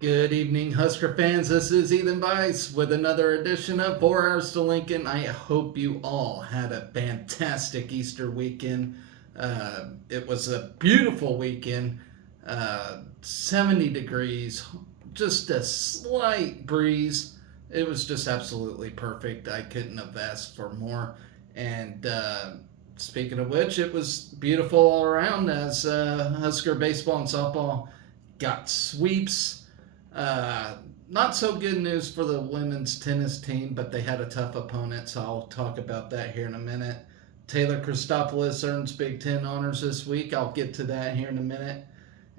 Good evening, Husker fans. This is Ethan Bice with another edition of 4 Hours to Lincoln. I hope you all had a fantastic Easter weekend. It was a beautiful weekend, 70 degrees, just a slight breeze. It was just absolutely perfect. I couldn't have asked for more. And speaking of which, it was beautiful all around as Husker baseball and softball got sweeps. uh, Not so good news for the women's tennis team, but they had a tough opponent, so I'll talk about that here in a minute. Taylor Christopoulos earns Big Ten honors this week. I'll get to that here in a minute.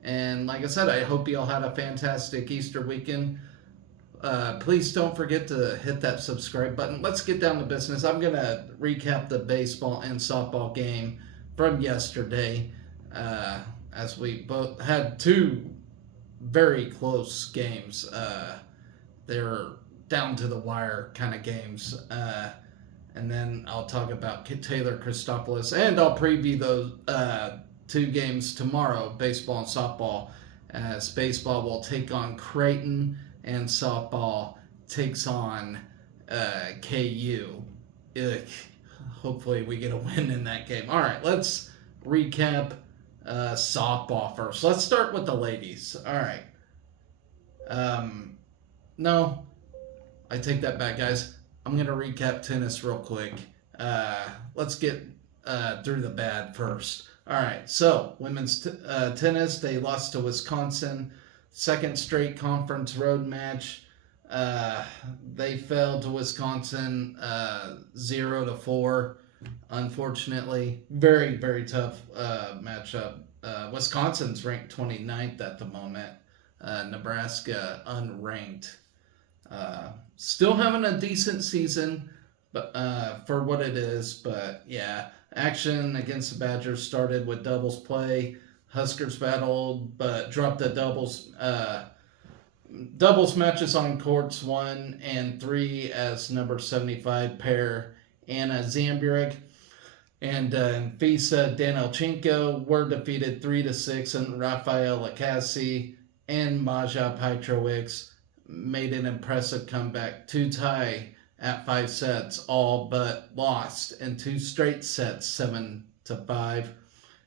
And like I said, I hope you all had a fantastic Easter weekend. Please don't forget to hit that subscribe button. Let's get down to business. I'm going to recap the baseball and softball game from yesterday, uh, as we both had two very close games. They're down to the wire kind of games. And then I'll talk about Taylor Christopoulos, and I'll preview those two games tomorrow, baseball and softball, as baseball will take on Creighton and softball takes on KU. Ugh. Hopefully, we get a win in that game. All right, let's recap softball first. Let's start with the ladies. All right. Um, no, I take that back, guys. I'm gonna recap tennis real quick. Let's get through the bad first. All right. So women's tennis, they lost to Wisconsin, second straight conference road match. Uh, they fell to Wisconsin 0-4. Unfortunately, very tough matchup. Wisconsin's ranked 29th at the moment. Nebraska unranked. Still having a decent season, but for what it is. But yeah, action against the Badgers started with doubles play. Huskers battled, but dropped the doubles matches on courts 1 and 3 as number 75 pair Anna Zamburek and Fisa Danilchenko were defeated 3-6, and Rafael Lacassi and Maja Petrovic made an impressive comeback to tie at 5 sets, all but lost in two straight sets, 7-5.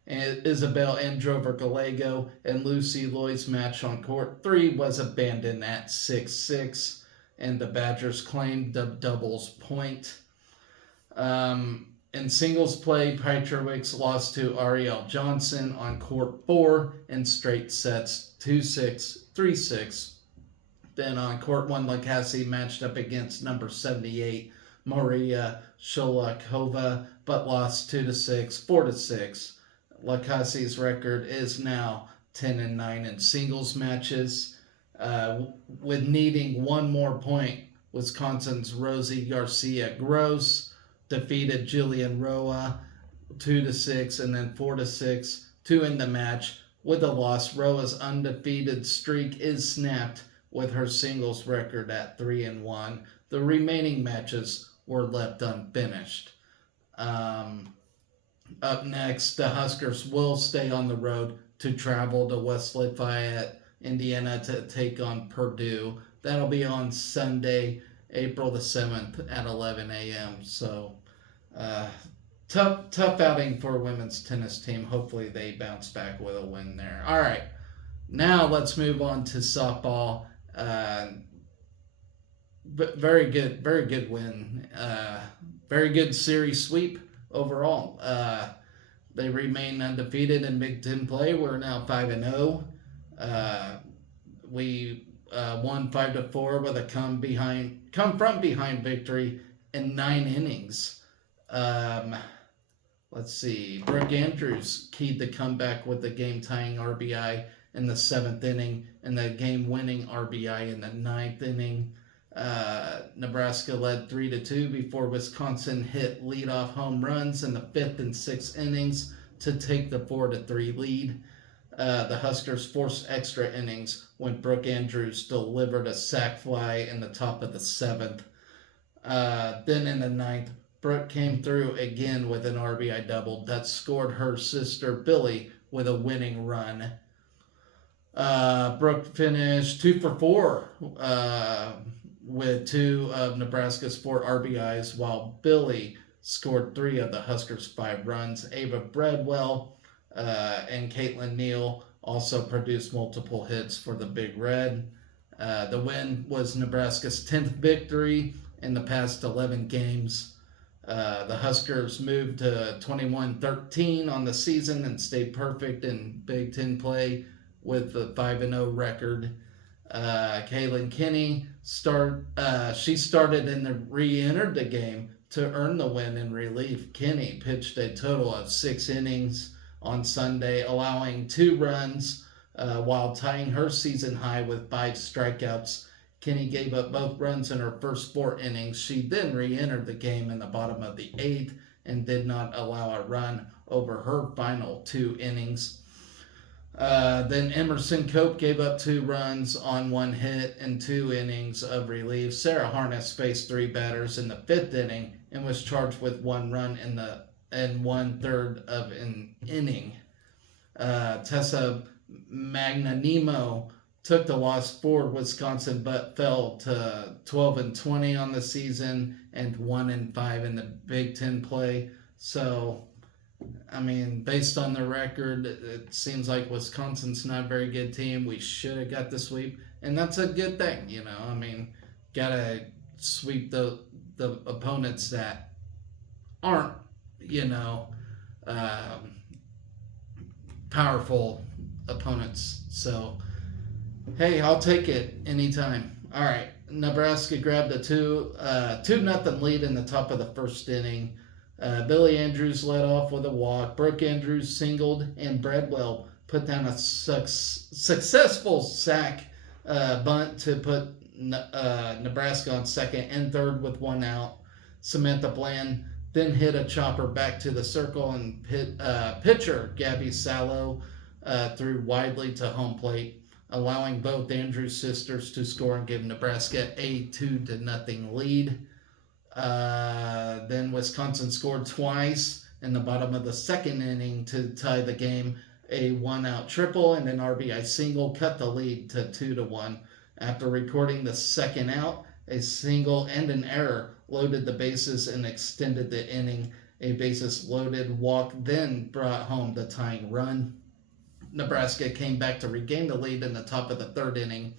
And Isabel Androver Gallego and Lucy Loy's match on court 3 was abandoned at 6-6, and the Badgers claimed the doubles point. In singles play, Petrovic lost to Ariel Johnson on court 4 in straight sets, 2-6, 3-6. Then on court 1, Lacassi matched up against number 78, Maria Sholakova, but lost 2-6, 4-6. Lacassi's record is now 10-9 in singles matches, with needing one more point. Wisconsin's Rosie Garcia Gross defeated Jillian Roa 2-6 and then 4-6 to end the match. With a loss, Roa's undefeated streak is snapped with her singles record at 3-1. The remaining matches were left unfinished. Up next, the Huskers will stay on the road to travel to West Lafayette, Indiana to take on Purdue. That'll be on Sunday, April the 7th at 11 a.m. So, uh, tough outing for women's tennis team. Hopefully, they bounce back with a win there. All right, now let's move on to softball. But very good win. Very good series sweep overall. They remain undefeated in Big Ten play. We're now 5-0. We won 5-4 with a come from behind victory in 9 innings. Let's see. Brooke Andrews keyed the comeback with the game tying RBI in the 7th inning and the game winning RBI in the 9th inning. Nebraska led 3-2 before Wisconsin hit leadoff home runs in the 5th and 6th innings to take the 4-3 lead. The Huskers forced extra innings when Brooke Andrews delivered a sac fly in the top of the 7th. Then in the 9th, Brooke came through again with an RBI double that scored her sister Billy with a winning run. Brooke finished 2 for 4 with 2 of Nebraska's 4 RBIs, while Billy scored 3 of the Huskers' 5 runs. Ava Bradwell and Caitlin Neal also produced multiple hits for the Big Red. The win was Nebraska's 10th victory in the past 11 games. The Huskers moved to 21-13 on the season and stayed perfect in Big Ten play with a 5-0 record. Kaylin Kinney she started and re-entered the game to earn the win in relief. Kinney pitched a total of 6 innings on Sunday, allowing 2 runs while tying her season high with 5 strikeouts. Kinney gave up both runs in her first 4 innings. She then re-entered the game in the bottom of the 8th and did not allow a run over her final 2 innings. Then Emerson Cope gave up 2 runs on 1 hit in 2 innings of relief. Sarah Harness faced 3 batters in the 5th inning and was charged with 1 run in 1/3 of an inning. Tessa Magnanimo took the loss for Wisconsin, but fell to 12-20 on the season and 1-5 in the Big Ten play. So, I mean, based on the record, it seems like Wisconsin's not a very good team. We should have got the sweep, and that's a good thing, you know. I mean, gotta sweep the opponents that aren't, you know, powerful opponents. So, hey, I'll take it anytime. All right, Nebraska grabbed a 2-0 lead in the top of the first inning. Billy Andrews led off with a walk. Brooke Andrews singled, and Bradwell put down a successful sack bunt to put Nebraska on second and third with 1 out. Samantha Bland then hit a chopper back to the circle, and pitcher Gabby Sallow threw widely to home plate, allowing both Andrews sisters to score and give Nebraska a 2-0 lead. Then Wisconsin scored twice in the bottom of the 2nd inning to tie the game. A 1-out triple and an RBI single cut the lead to 2-1. After recording the 2nd out, a single and an error loaded the bases and extended the inning. A bases loaded walk then brought home the tying run. Nebraska came back to regain the lead in the top of the 3rd inning.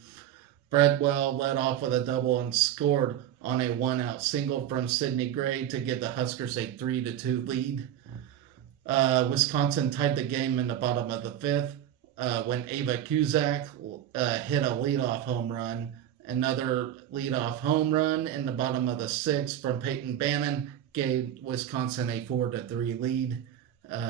Bradwell led off with a double and scored on a 1-out single from Sydney Gray to give the Huskers a 3-2 lead. Wisconsin tied the game in the bottom of the 5th when Ava Kuzak hit a leadoff home run. Another leadoff home run in the bottom of the 6th from Peyton Bannon gave Wisconsin a 4-3 lead.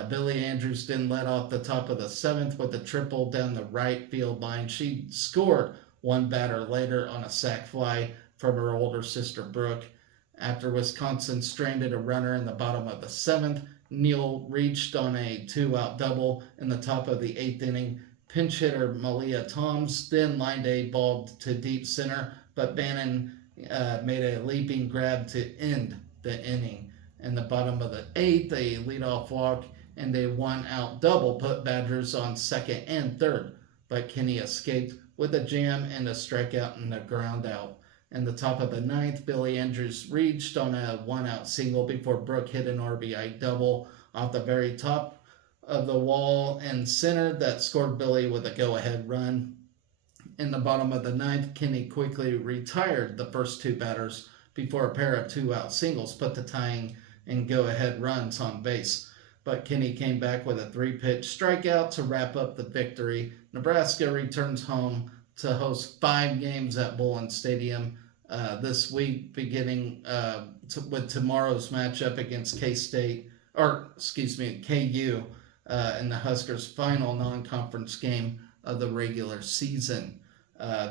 Billy Andrews then led off the top of the 7th with a triple down the right field line. She scored 1 batter later on a sac fly from her older sister Brooke. After Wisconsin stranded a runner in the bottom of the 7th, Neal reached on a 2-out double in the top of the 8th inning. Pinch hitter Malia Toms then lined a ball to deep center, but Bannon made a leaping grab to end the inning. In the bottom of the 8th, a leadoff walk and a 1-out double put Badgers on 2nd and 3rd, but Kinney escaped with a jam and a strikeout and a ground out. In the top of the 9th, Billy Andrews reached on a 1-out single before Brooke hit an RBI double off the very top of the wall and center that scored Billy with a go-ahead run. In the bottom of the 9th, Kinney quickly retired the first 2 batters before a pair of 2-out singles put the tying and go-ahead runs on base. But Kinney came back with a 3-pitch strikeout to wrap up the victory. Nebraska returns home to host 5 games at Bullen Stadium this week, beginning with tomorrow's matchup against KU in the Huskers' final non-conference game of the regular season.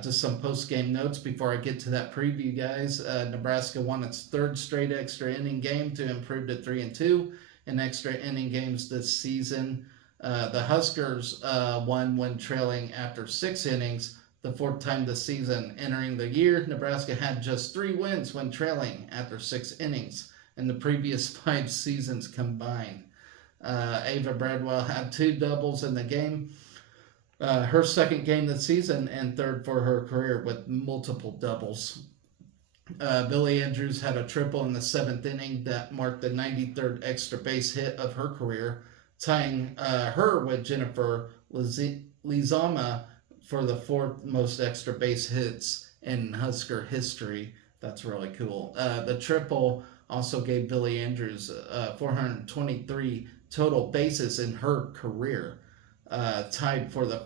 Just some post-game notes before I get to that preview, guys. Nebraska won its 3rd straight extra inning game to improve to 3-2 in extra inning games this season. The Huskers won when trailing after 6 innings, the 4th time this season. Entering the year, Nebraska had just 3 wins when trailing after 6 innings in the previous 5 seasons combined. Ava Bradwell had 2 doubles in the game. her second game this season and third for her career with multiple doubles. Billy Andrews had a triple in the seventh inning that marked the 93rd extra base hit of her career, tying her with Jennifer Lizama for the fourth most extra base hits in Husker history. That's really cool. The triple also gave Billy Andrews 423 total bases in her career, tied for the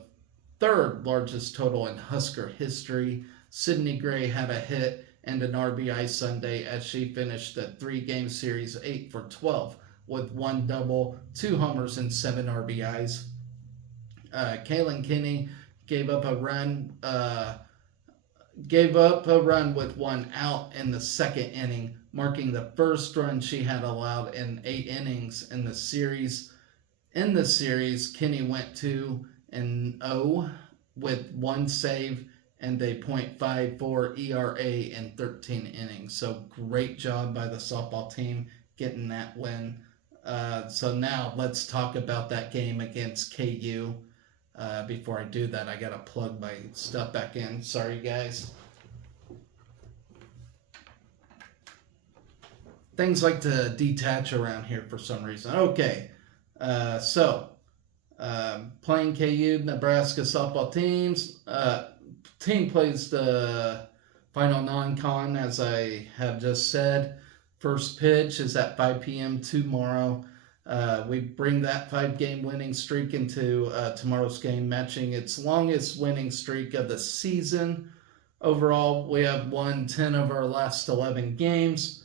third largest total in Husker history. Sydney Gray had a hit and an RBI Sunday as she finished the three-game series 8 for 12 with one double, two homers, and seven RBIs. Kaylin Kinney gave up a run. Gave up a run with one out in the second inning, marking the first run she had allowed in 8 innings in the series. In the series, Kinney went 2-0 with one save and a .54 ERA in 13 innings. So great job by the softball team getting that win. So now let's talk about that game against KU. Before I do that, I gotta plug my stuff back in. Sorry, guys. Things like to detach around here for some reason. Okay, playing KU Nebraska softball teams. Team plays the final non-con, as I have just said. First pitch is at 5 p.m. tomorrow. We bring that 5-game winning streak into tomorrow's game, matching its longest winning streak of the season. Overall, we have won 10 of our last 11 games.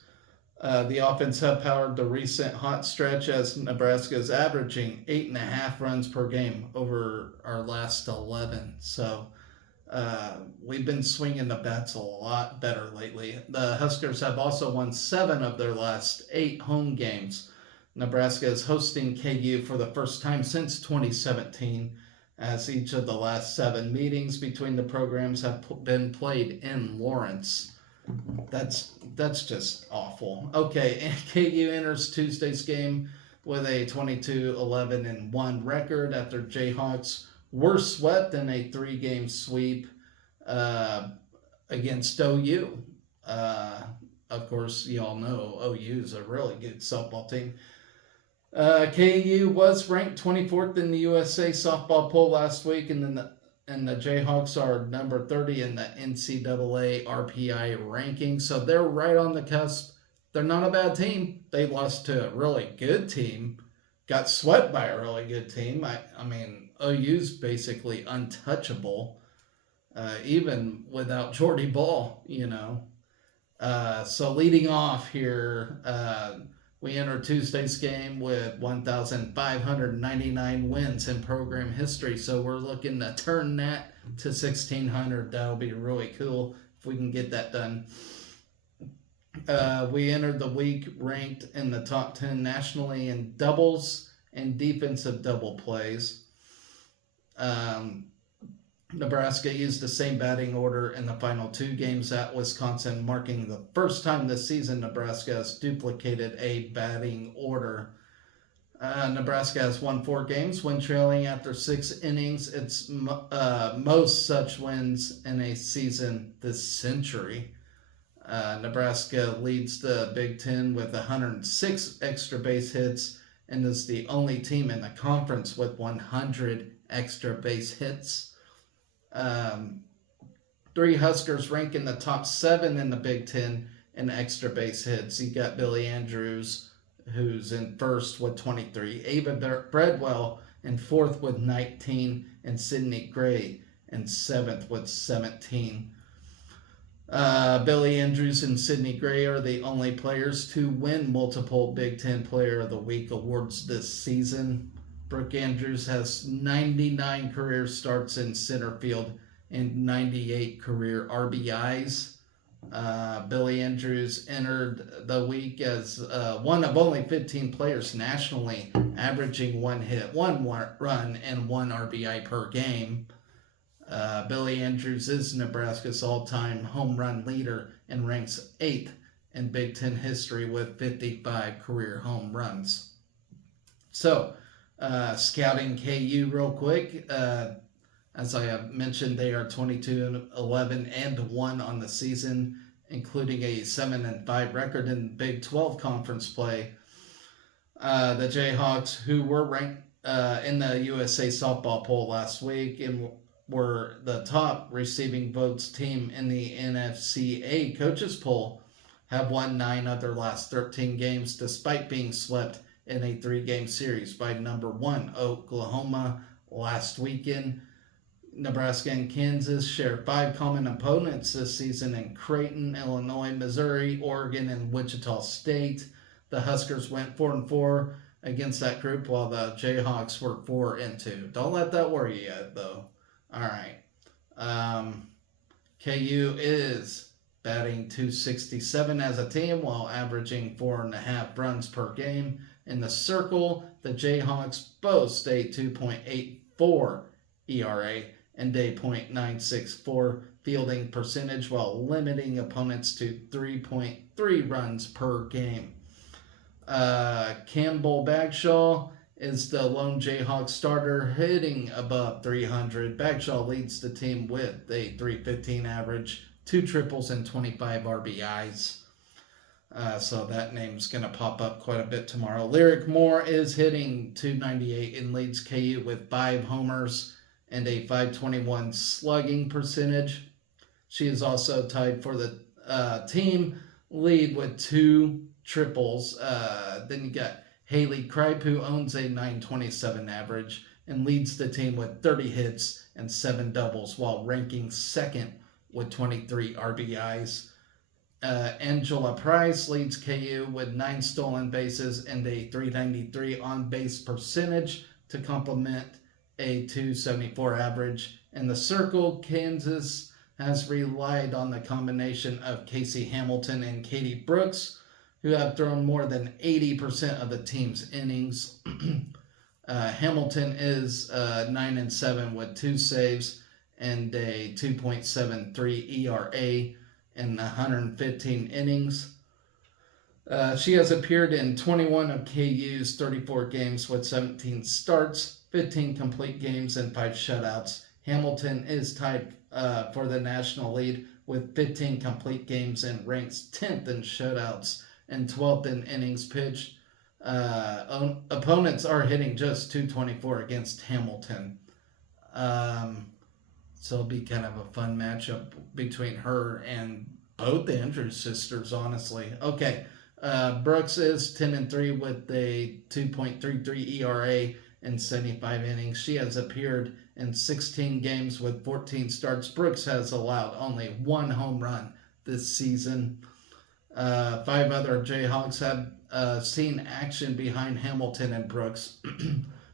The offense have powered the recent hot stretch as Nebraska is averaging 8.5 runs per game over our last 11. So we've been swinging the bats a lot better lately. The Huskers have also won 7 of their last 8 home games. Nebraska is hosting KU for the first time since 2017, as each of the last 7 meetings between the programs have been played in Lawrence. That's just awful. Okay, KU enters Tuesday's game with a 22-11-1 record after Jayhawks were swept in a 3-game sweep against OU. Of course, you all know OU is a really good softball team. KU was ranked 24th in the USA softball poll last week, and the Jayhawks are number 30 in the NCAA RPI ranking, so they're right on the cusp. They're not a bad team. They lost to a really good team, got swept by a really good team. I mean, OU's basically untouchable, even without Jordy Ball, you know. So leading off here, we enter Tuesday's game with 1,599 wins in program history. So we're looking to turn that to 1,600. That'll be really cool if we can get that done. We entered the week ranked in the top 10 nationally in doubles and defensive double plays. Nebraska used the same batting order in the final 2 games at Wisconsin, marking the first time this season Nebraska has duplicated a batting order. Nebraska has won 4 games when trailing after 6 innings. It's most such wins in a season this century. Nebraska leads the Big Ten with 106 extra base hits and is the only team in the conference with 100 extra base hits. 3 Huskers rank in the top 7 in the Big Ten in extra base hits. You got Billy Andrews, who's in first with 23, Ava Bradwell in fourth with 19, and Sydney Gray in seventh with 17. Billy Andrews and Sydney Gray are the only players to win multiple Big Ten Player of the Week awards this season. Brooke Andrews has 99 career starts in center field and 98 career RBIs. Billy Andrews entered the week as one of only 15 players nationally averaging 1 hit, 1 run, and 1 RBI per game. Billy Andrews is Nebraska's all-time home run leader and ranks 8th in Big Ten history with 55 career home runs. So, scouting KU real quick. As I have mentioned, they are 22-11-1 on the season, including a 7-5 record in Big 12 conference play. The Jayhawks, who were ranked in the USA softball poll last week and were the top receiving votes team in the NFCA coaches poll, have won 9 of their last 13 games despite being swept in a 3-game series by number 1 Oklahoma last weekend. Nebraska and Kansas share 5 common opponents this season in Creighton, Illinois, Missouri, Oregon, and Wichita State. The Huskers went 4-4 against that group, while the Jayhawks were 4-2. Don't let that worry you yet, though. All right. KU is batting .267 as a team, while averaging 4.5 runs per game. In the circle, the Jayhawks boast a 2.84 ERA and a .964 fielding percentage, while limiting opponents to 3.3 runs per game. Campbell Bagshaw is the lone Jayhawk starter, hitting above 300. Bagshaw leads the team with a .315 average, 2 triples, and 25 RBIs. So that name's going to pop up quite a bit tomorrow. Lyric Moore is hitting .298 and leads KU with 5 homers and a .521 slugging percentage. She is also tied for the team lead with 2 triples. Then you got Haley Kripe, who owns a .927 average and leads the team with 30 hits and 7 doubles, while ranking second with 23 RBIs. Angela Price leads KU with 9 stolen bases and a .393 on-base percentage to complement a .274 average. In the circle, Kansas has relied on the combination of Casey Hamilton and Katie Brooks, who have thrown more than 80% of the team's innings. Hamilton is 9-7 with 2 saves and a 2.73 ERA in 115 innings. She has appeared in 21 of KU's 34 games with 17 starts, 15 complete games, and 5 shutouts. Hamilton is tied for the national lead with 15 complete games and ranks 10th in shutouts and 12th in innings pitched. Opponents are hitting just .224 against Hamilton. So it'll be kind of a fun matchup between her and both the Andrews sisters, honestly. Okay, Brooks is 10-3 with a 2.33 ERA in 75 innings. She has appeared in 16 games with 14 starts. Brooks has allowed only 1 home run this season. 5 other Jayhawks have seen action behind Hamilton and Brooks.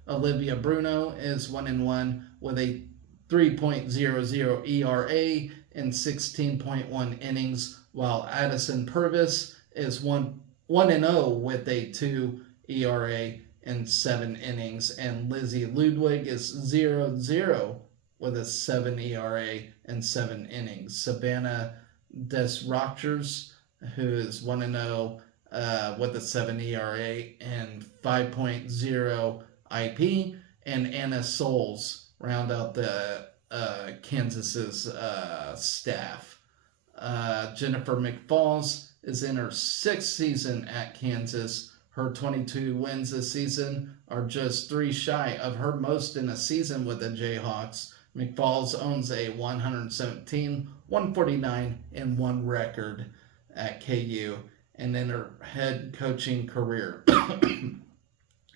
Olivia Bruno is 1-1 with a 3.00 ERA in 16.1 innings, while Addison Purvis is 1-0 with a 2 ERA in 7 innings, and Lizzie Ludwig is 0-0 with a 7 ERA in 7 innings. Savannah Desrochers, who is 1-0 with a 7 ERA and 5.0 IP, and Anna Souls round out the Kansas's staff. Jennifer McFalls is in her 6th season at Kansas. Her 22 wins this season are just 3 shy of her most in a season with the Jayhawks. McFalls owns a 117, 149, and 1 record at KU and in her head coaching career.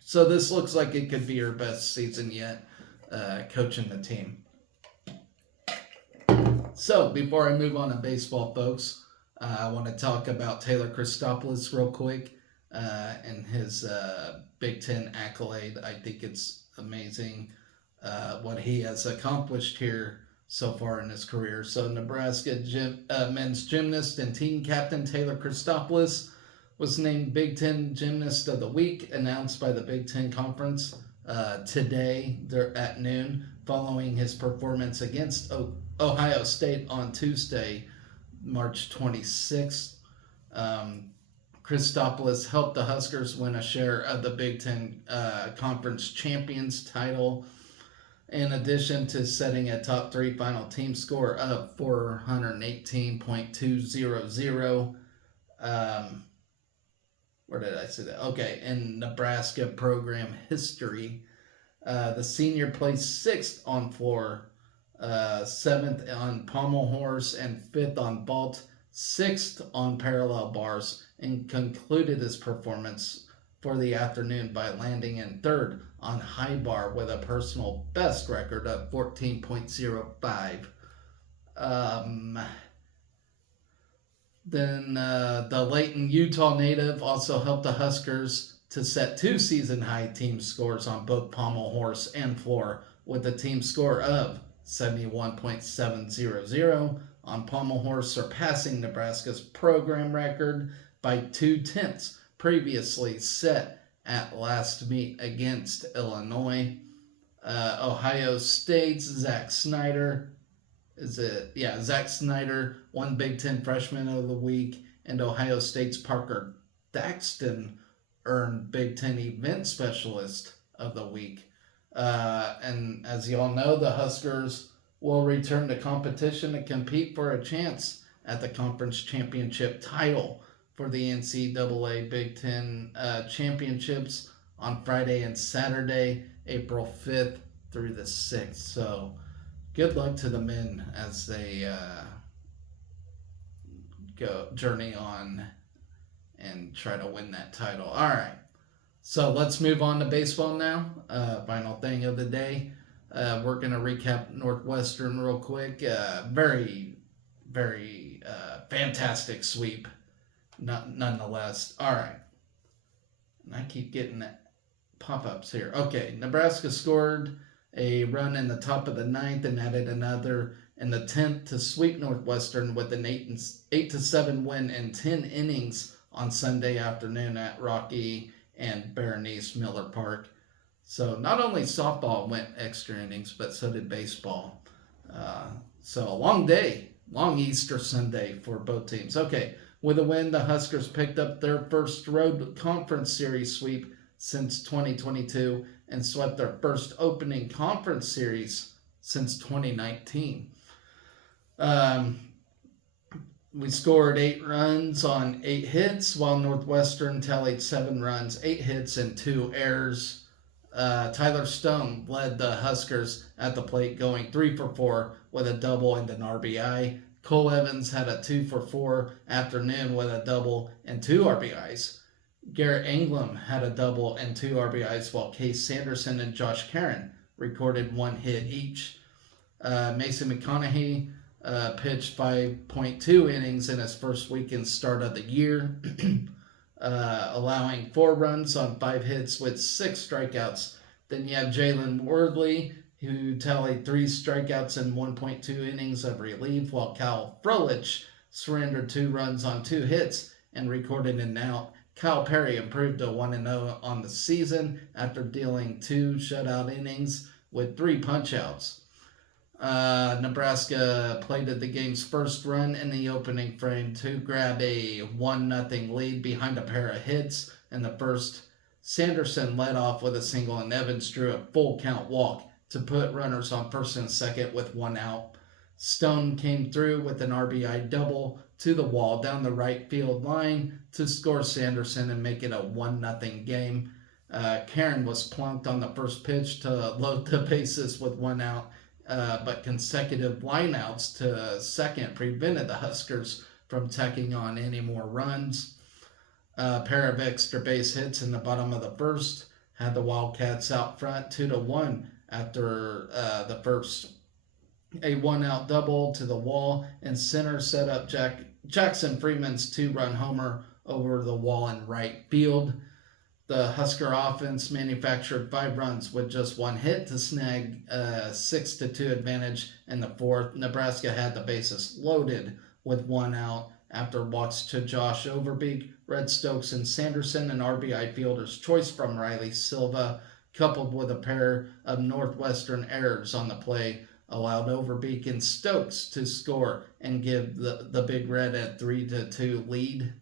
So this looks like it could be her best season yet, coaching the team. So before I move on to baseball, folks, I want to talk about Taylor Christopoulos real quick and his Big Ten accolade. I think it's amazing what he has accomplished here so far in his career. So Nebraska men's gymnast and team captain Taylor Christopoulos was named Big Ten Gymnast of the Week, announced by the Big Ten Conference today at noon, following his performance against Ohio State on Tuesday, March 26th. Christopoulos helped the Huskers win a share of the Big Ten Conference Champions title in addition to setting a top 3 final team score of 418.200. Where did I say that? Okay, in Nebraska program history. The senior placed sixth on floor, seventh on pommel horse, and fifth on vault, sixth on parallel bars, and concluded his performance for the afternoon by landing in third on high bar with a personal best record of 14.05. Um, then the Layton, Utah native also helped the Huskers to set 2 season high team scores on both pommel horse and floor, with a team score of 71.700 on pommel horse, surpassing Nebraska's program record by 2/10, previously set at last meet against Illinois. Ohio State's Zach Snyder Zach Snyder won Big Ten Freshman of the Week, and Ohio State's Parker Daxton earned Big Ten Event Specialist of the Week. And as you all know, the Huskers will return to competition to compete for a chance at the conference championship title for the NCAA Big Ten Championships on Friday and Saturday, April 5th through the 6th. So good luck to the men as they go journey on and try to win that title. All right, so let's move on to baseball now. Final thing of the day. We're going to recap Northwestern real quick. Very, very fantastic sweep, nonetheless. All right, and I keep getting pop-ups here. Okay, Nebraska scored a run in the top of the ninth and added another in the 10th to sweep Northwestern with an 8-7 win in 10 innings on Sunday afternoon at Rocky and Berenice Miller Park. So not only softball went extra innings, but so did baseball. So a long day, long Easter Sunday for both teams. Okay, with a win, the Huskers picked up their first road conference series sweep since 2022 and swept their first opening conference series since 2019. We scored 8 runs on 8 hits, while Northwestern tallied 7 runs, 8 hits, and 2 errors. Tyler Stone led the Huskers at the plate, going 3 for 4 with a double and an RBI. Cole Evans had a 2 for 4 afternoon with a double and 2 RBIs. Garrett Anglem had a double and 2 RBIs, while Case Sanderson and Josh Caron recorded 1 hit each. Mason McConaughey pitched 5.2 innings in his first weekend start of the year, allowing 4 runs on 5 hits with 6 strikeouts. Then you have Jalen Wordley, who tallied 3 strikeouts and 1.2 innings of relief, while Kyle Froelich surrendered 2 runs on 2 hits and recorded an out. Kyle Perry improved to 1-0 on the season after dealing 2 shutout innings with 3 punchouts. Nebraska plated the game's first run in the opening frame to grab a 1-0 lead behind a pair of hits. In the first, Sanderson led off with a single and Evans drew a full count walk to put runners on first and second with 1 out. Stone came through with an RBI double to the wall down the right field line to score Sanderson and make it a 1-0 game. Caron was plunked on the first pitch to load the bases with 1 out, but consecutive lineouts to second prevented the Huskers from tacking on any more runs. A pair of extra base hits in the bottom of the first had the Wildcats out front 2-1 after the first. A 1-out double to the wall and center set up Jackson Freeman's 2-run homer over the wall in right field. The Husker offense manufactured 5 runs with just 1 hit to snag a 6-2 advantage in the fourth. Nebraska had the bases loaded with 1 out after walks to Josh Overbeek, Red Stokes, and Sanderson, an RBI fielder's choice from Riley Silva, coupled with a pair of Northwestern errors on the play, allowed Overbeek and Stokes to score and give the Big Red a 3-2 lead.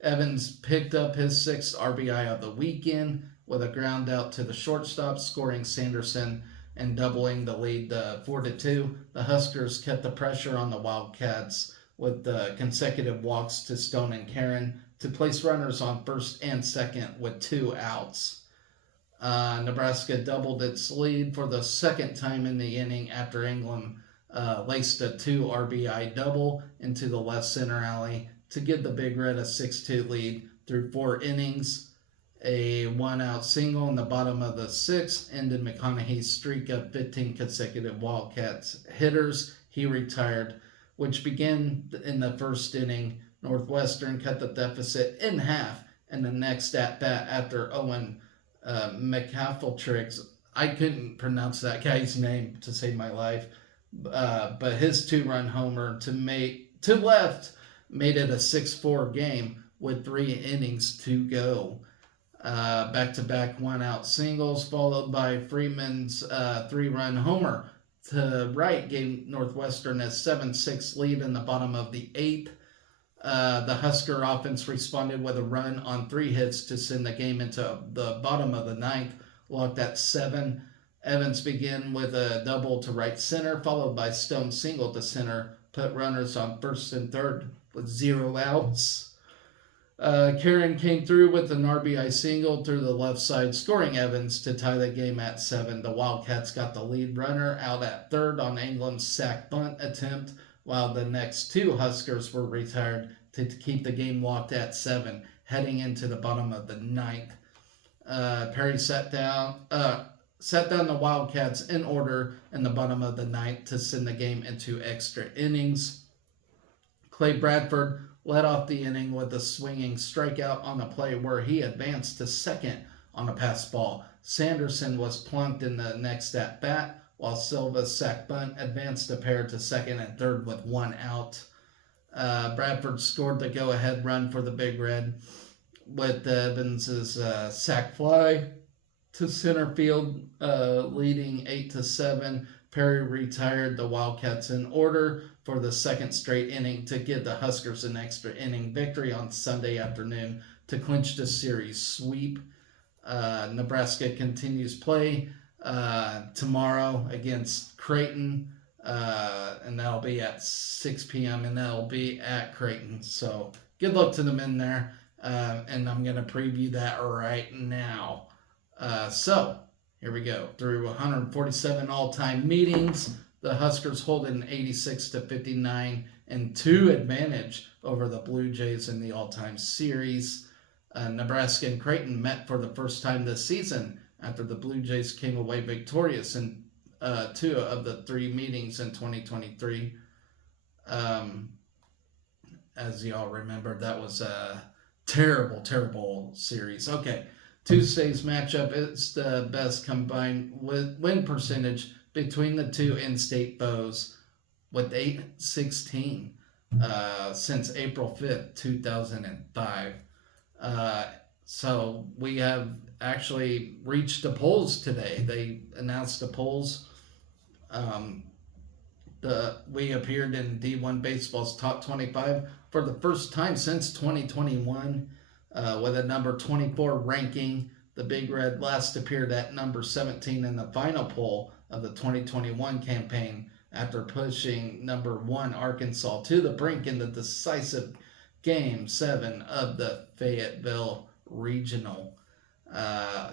Evans picked up his 6th RBI of the weekend with a ground out to the shortstop, scoring Sanderson and doubling the lead to 4-2. The Huskers kept the pressure on the Wildcats with consecutive walks to Stone and Karen to place runners on first and second with 2 outs. Nebraska doubled its lead for the second time in the inning after England laced a 2 RBI double into the left center alley to give the Big Red a 6-2 lead through 4 innings. A 1-out single in the bottom of the 6th ended McConaughey's streak of 15 consecutive Wildcats hitters. He retired, which began in the first inning. Northwestern cut the deficit in half in the next at-bat after Owen McAffeltrix. I couldn't pronounce that guy's name to save my life, but his 2-run homer to left made it a 6-4 game with 3 innings to go. Back-to-back 1-out singles followed by Freeman's 3-run homer to right gave Northwestern a 7-6 lead in the bottom of the 8th. The Husker offense responded with a run on 3 hits to send the game into the bottom of the 9th, locked at 7. Evans began with a double to right center, followed by Stone's single to center, put runners on first and third with 0 outs. Karen came through with an RBI single through the left side, scoring Evans to tie the game at 7. The Wildcats got the lead runner out at third on England's sac bunt attempt, while the next 2 Huskers were retired to keep the game locked at 7, heading into the bottom of the 9th. Perry sat down the Wildcats in order in the bottom of the 9th to send the game into extra innings. Clay Bradford led off the inning with a swinging strikeout on a play where he advanced to second on a pass ball. Sanderson was plunked in the next at-bat, while Silva's sac bunt advanced a pair to second and third with 1 out. Bradford scored the go-ahead run for the Big Red with Evans' sac fly to center field, leading 8-7. Perry retired the Wildcats in order for the second straight inning to give the Huskers an extra inning victory on Sunday afternoon to clinch the series sweep. Nebraska continues play tomorrow against Creighton, and that'll be at 6 p.m. and that'll be at Creighton. So good luck to the men there, and I'm going to preview that right now. So here we go. Through 147 all-time meetings, the Huskers hold an 86-59 and 2 advantage over the Blue Jays in the all-time series. Nebraska and Creighton met for the first time this season after the Blue Jays came away victorious in 2 of the 3 meetings in 2023. As y'all remember, that was a terrible, terrible series. Okay. Tuesday's matchup is the best combined win percentage between the 2 in-state foes with 8-16 since April 5th, 2005. So we have actually reached the polls today. They announced the polls. We appeared in D1 Baseball's top 25 for the first time since 2021. With a number 24 ranking. The Big Red last appeared at number 17 in the final poll of the 2021 campaign after pushing number 1 Arkansas to the brink in the decisive Game 7 of the Fayetteville Regional.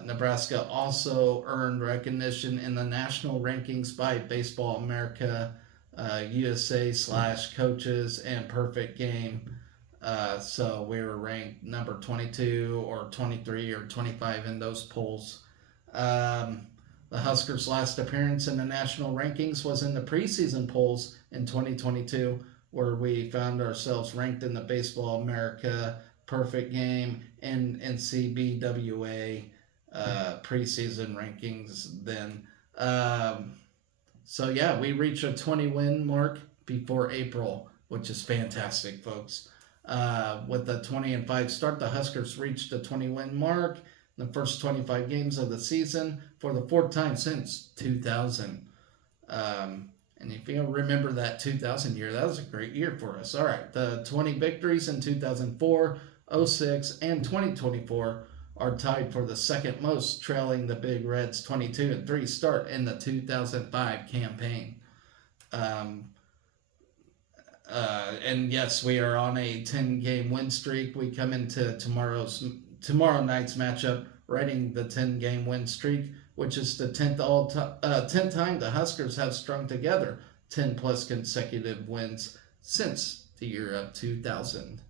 Nebraska also earned recognition in the national rankings by Baseball America, USA/Coaches, and Perfect Game. So we were ranked number 22 or 23 or 25 in those polls. The Huskers' last appearance in the national rankings was in the preseason polls in 2022, where we found ourselves ranked in the Baseball America, Perfect Game, and NCBWA preseason rankings then. So yeah, we reached a 20-win mark before April, which is fantastic, folks. With the 20-5 start, the Huskers reached the 20-win mark in the first 25 games of the season for the 4th time since 2000. And if you remember that 2000 year, that was a great year for us. All right, the 20 victories in 2004, 06, and 2024 are tied for the second most, trailing the Big Reds 22-3 start in the 2005 campaign. Um, and yes, we are on a 10-game win streak. We come into tomorrow night's matchup riding the 10-game win streak, which is the 10th time the Huskers have strung together 10 plus consecutive wins since the year of 2000.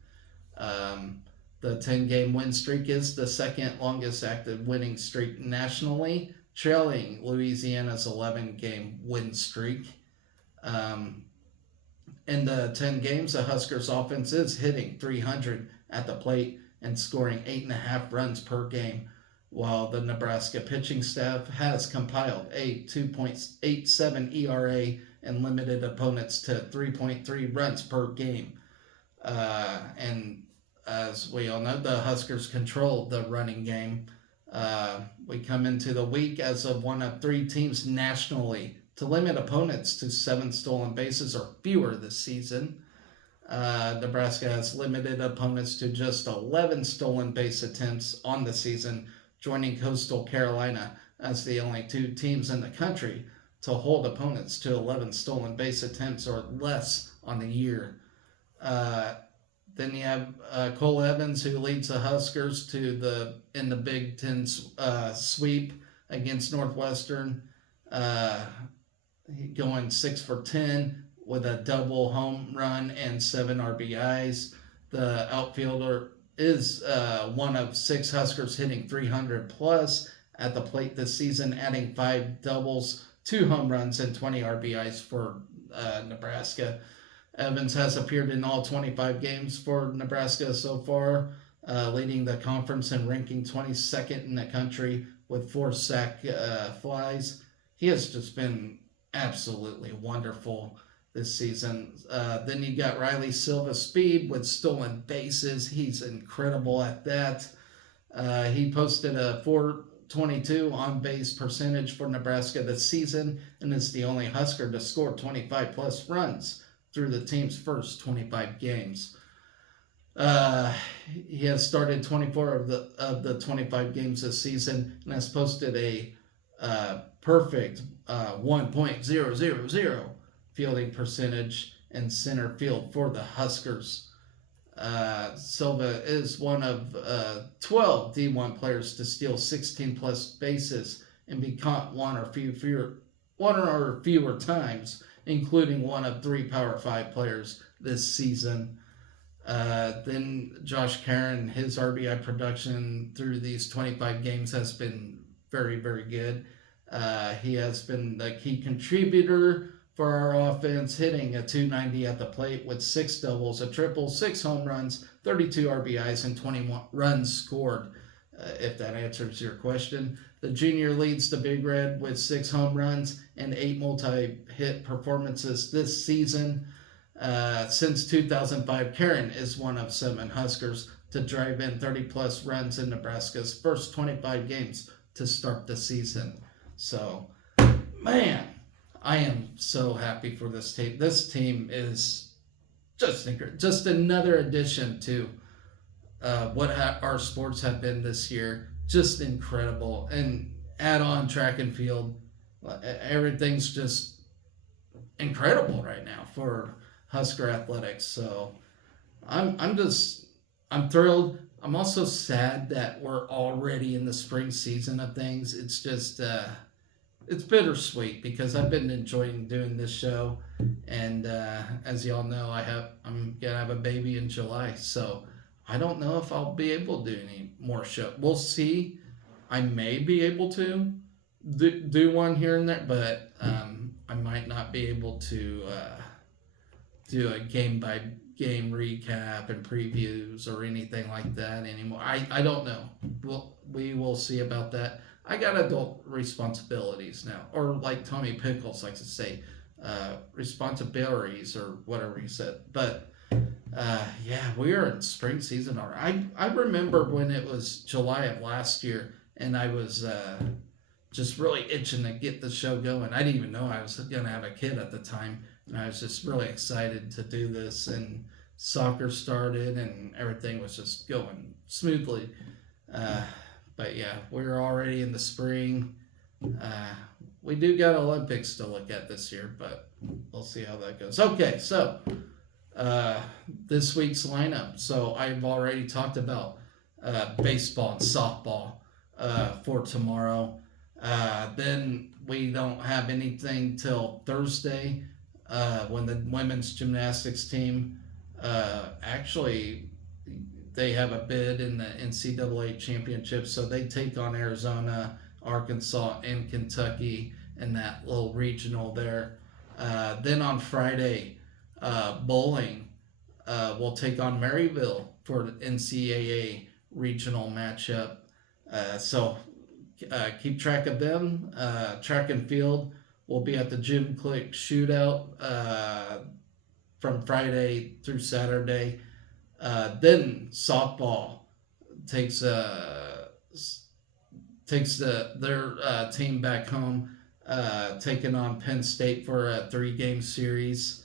The 10-game win streak is the second longest active winning streak nationally, trailing Louisiana's 11-game win streak. In the 10 games, the Huskers offense is hitting 300 at the plate and scoring 8.5 runs per game, while the Nebraska pitching staff has compiled a 2.87 ERA and limited opponents to 3.3 runs per game. And as we all know, the Huskers control the running game. We come into the week as of one of 3 teams nationally to limit opponents to 7 stolen bases or fewer this season. Nebraska has limited opponents to just 11 stolen base attempts on the season, joining Coastal Carolina as the only 2 teams in the country to hold opponents to 11 stolen base attempts or less on the year. Then you have Cole Evans, who leads the Huskers in the Big Ten sweep against Northwestern, going 6 for 10 with a double home run and 7 RBIs. The outfielder is one of 6 Huskers hitting 300 plus at the plate this season, adding 5 doubles, 2 home runs, and 20 RBIs for Nebraska. Evans has appeared in all 25 games for Nebraska so far, leading the conference and ranking 22nd in the country with 4 sac flies. He has just been absolutely wonderful this season. Then you got Riley Silva speed with stolen bases. He's incredible at that. He posted a 422 on base percentage for Nebraska this season and is the only Husker to score 25 plus runs through the team's first 25 games. He has started 24 of the 25 games this season and has posted a perfect 1.000 fielding percentage in center field for the Huskers. Silva is one of 12 D1 players to steal 16 plus bases and be caught one or fewer times, including one of 3 Power 5 players this season. Then Josh Caron, his RBI production through these 25 games has been very, very good. He has been the key contributor for our offense, hitting a 290 at the plate with 6 doubles, a triple, 6 home runs, 32 RBIs, and 21 runs scored, if that answers your question. The junior leads the Big Red with 6 home runs and 8 multi-hit performances this season. Since 2005, Caron is one of 7 Huskers to drive in 30-plus runs in Nebraska's first 25 games to start the season. So, man, I am so happy for this team. This team is just another addition to what our sports have been this year. Just incredible. And add on track and field. Everything's just incredible right now for Husker athletics. So I'm thrilled. I'm also sad that we're already in the spring season of things. It's just it's bittersweet because I've been enjoying doing this show, and as y'all know, I'm gonna have a baby in July, so I don't know if I'll be able to do any more show. We'll see. I may be able to do one here and there, but I might not be able to do a game by game recap and previews or anything like that anymore. I don't know. We will see about that. I got adult responsibilities now, or like Tommy Pickles likes to say, responsibilities or whatever he said. But yeah, we are in spring season already. I remember when it was July of last year, and I was just really itching to get the show going. I didn't even know I was going to have a kid at the time, and I was just really excited to do this. And soccer started, and everything was just going smoothly. But yeah, we're already in the spring. Uh, we do got Olympics to look at this year, but we'll see how that goes. Okay, so uh, this week's lineup. So I've already talked about baseball and softball for tomorrow. Then we don't have anything till Thursday when the women's gymnastics team actually they have a bid in the NCAA championship, so they take on Arizona, Arkansas, and Kentucky in that little regional there. Then on Friday, bowling will take on Maryville for the NCAA regional matchup. So keep track of them. Track and field will be at the Gym Click Shootout from Friday through Saturday. Then softball takes their team back home, taking on Penn State for a 3-game series.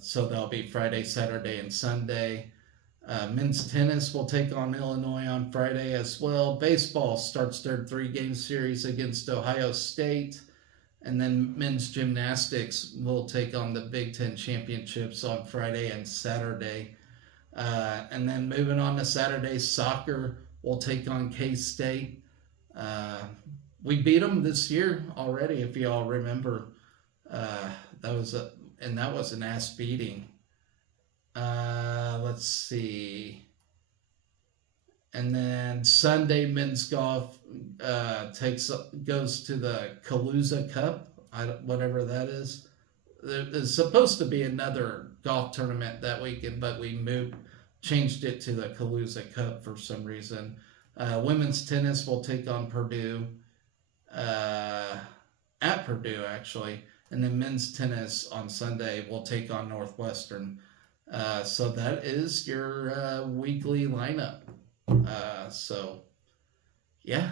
So that'll be Friday, Saturday, and Sunday. Men's tennis will take on Illinois on Friday as well. Baseball starts their 3-game series against Ohio State. And then men's gymnastics will take on the Big Ten championships on Friday and Saturday. And then moving on to Saturday, soccer will take on K-State. We beat them this year already, if you all remember. That was an ass beating. Let's see. And then Sunday, men's golf goes to the Calusa Cup, whatever that is. There's supposed to be another golf tournament that weekend, but we changed it to the Calusa Cup for some reason. Women's tennis will take on Purdue, at Purdue actually, and then men's tennis on Sunday will take on Northwestern. So that is your weekly lineup. So yeah,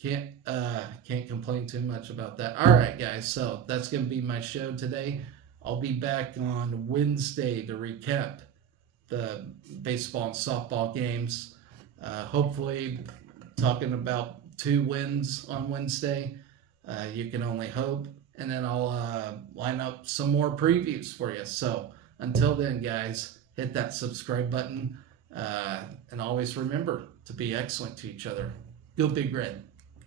can't complain too much about that. All right, guys. So that's gonna be my show today. I'll be back on Wednesday to recap the baseball and softball games. Hopefully, talking about 2 wins on Wednesday. You can only hope. And then I'll line up some more previews for you. So until then, guys, hit that subscribe button. And always remember to be excellent to each other. Go Big Red.